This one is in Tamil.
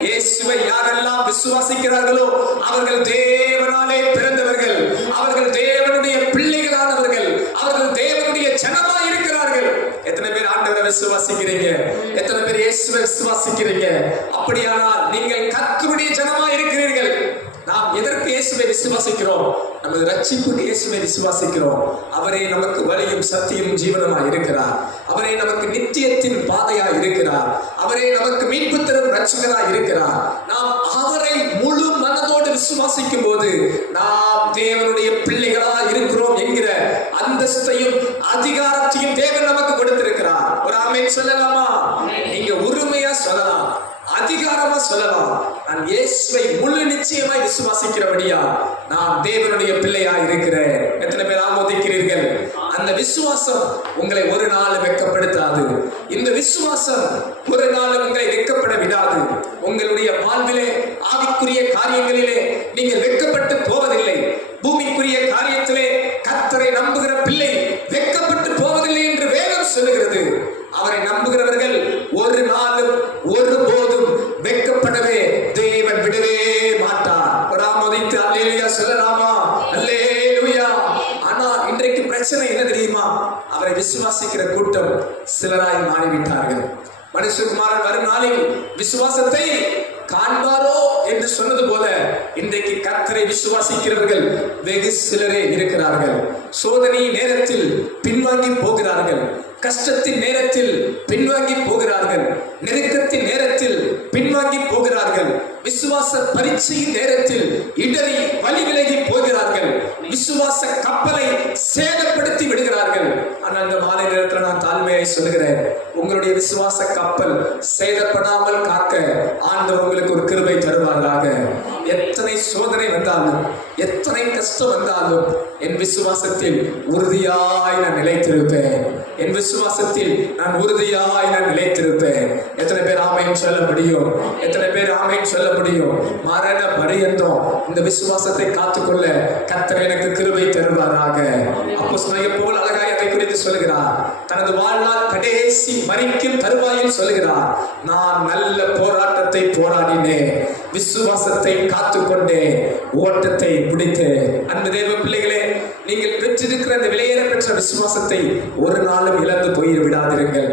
இயேசுவை யாரெல்லாம் விசுவாசிக்கிறார்களோ அவர்கள் தேவனாலே பிறந்தவர்கள், அவர்கள் தேவனுடைய பிள்ளைகளானவர்கள், அவர்கள் தேவனுடைய ஜனமா இருக்கிறார்கள். எத்தனை பேர் ஆண்டவரை விசுவாசிக்கிறீங்க? எத்தனை பேர் இயேசுவை விசுவாசிக்கிறீங்க? அப்படியானால் நீங்கள் கர்த்தருடைய ஜனமா இருக்கிறீர்கள். நாம் எதற்கு இயேசுவை விசுவாசிக்கிறோம்? நமது ரட்சிப்புக்கு இயேசுவை விசுவாசிக்கிறோம். அவரே நமக்கு வழியும் சத்தியும் ஜீவனமாய் இருக்கிறார். அவரே நமக்கு நித்தியத்தின் பாதையாய் இருக்கிறார். அவரே நமக்கு மீட்பு தரும் ரட்சகராய் இருக்கிறார். நாம் அவரை முழு மனதோடு விசுவாசிக்கும் போது நாம் தேவனுடைய பிள்ளைகளாய் இருக்கிறோம் என்கிற அந்தஸ்தையும் அதிகாரத்தையும் தேவன் நமக்கு கொடுத்திருக்கிறார். ஒரு ஆமென் சொல்லலாமா? நீங்க உரிமையா சொல்லலாம், அதிகாரமா சொல்லலாம். நான் இயேசுவை முழு நிச்சயமாய் விசுவாசிக்கிறபடியா நான் தேவனுடைய பிள்ளையா இருக்கிறேன். எத்தனை பேர் ஆமோதிக்கிறீர்கள்? அந்த விசுவாசம் உங்களை ஒரு நாள் வெட்கப்படுத்தாது. இந்த விசுவாசம் ஒரு நாள் உங்களை வெட்கப்பட விடாது. உங்களுடைய வாழ்விலே ஆவிக்குரிய காரியங்களிலே நீங்கள் வெட்கப்பட்டு போவதில்லை. பூமிக்குரிய காரியத்திலே கர்த்தரை நம்புகிற பிள்ளை வெட்கப்பட்டு போவதில்லை என்று வேதம் சொல்லுகிறது. அவரை நம்புகிறவர்கள் ஒரு நாளும் ஒருபோதும் வெட்கப்படவே தேவன் விடவே மாட்டார். பராமரித்து அல்லேலூயா சொல்லலாமா? அல்லேலூயா. ஆனா இன்றைக்கு பிரச்சனை என்ன தெரியுமா? அவரை விசுவாசிக்கிற கூட்டம் சிலராய் மாறிவிட்டார்கள். மனுஷகுமாரன் வரும் நாளில் விசுவாசத்தை காண்பாரோ என்று சொன்னது போல இன்றைக்கு கர்த்தரை விசுவாசிக்கிறவர்கள் வெகு சிலரே இருக்கிறார்கள். சோதனை நேரத்தில் பின்வாங்கி போகிறார்கள், கஷ்டத்தின் நேரத்தில் பின்வாங்கி போகிறார்கள், நெருக்கத்தின் நேரத்தில் பின்வாங்கி போகிறார்கள், விசுவாச பரீட்சையின் நேரத்தில் இடறி வழி விலகி போகிறார்கள், விசுவாச கப்பலை சேதப்படுத்தி விடுகிறார்கள். ஆனால் இந்த மாலை நேரத்தில் நான் தாழ்மையை சொல்லுகிறேன், உங்களுடைய விசுவாச கப்பல் சேதப்படாமல் காக்க ஆண்டவர் உங்களுக்கு ஒரு கிருபை தருவாராக. எத்தனை சோதனை வந்தாலும், எத்தனை கஷ்டம் வந்தாலும் என் விசுவாசத்தில் உறுதியாய் நான் நிலைத்திருப்பேன். என் விசுவாசத்தில் நான் உறுதியாய் நான் நிலைத்திருப்பேன். எத்தனை பேர் ஆமென் சொல்ல முடியும்? எத்தனை பேர் ஆமென் சொல்ல முடியும்? மரண பரியந்தம் இந்த விசுவாசத்தை காத்துக்கொள்ள கர்த்தர் எனக்கு கிருபை தருவாராக. அப்போஸ்தலன் பவுல் அழகாய் அதை குறித்து சொல்கிறார். தனது வாழ்நாள் கடைசி மரிக்கும் தருவாயில் சொல்கிறார், நான் நல்ல போராட்டத்தை போராடினேன், விசுவாசத்தை காத்துக்கொண்டேன், ஓட்டத்தை முடித்தேன். அன்பு தேவ பிள்ளைகளே, நீங்கள் பெற்றிருக்கிற அந்த விலையேற பெற்ற விசுவாசத்தை ஒரு நாளும் இழந்து போய் விடாதிருங்கள்.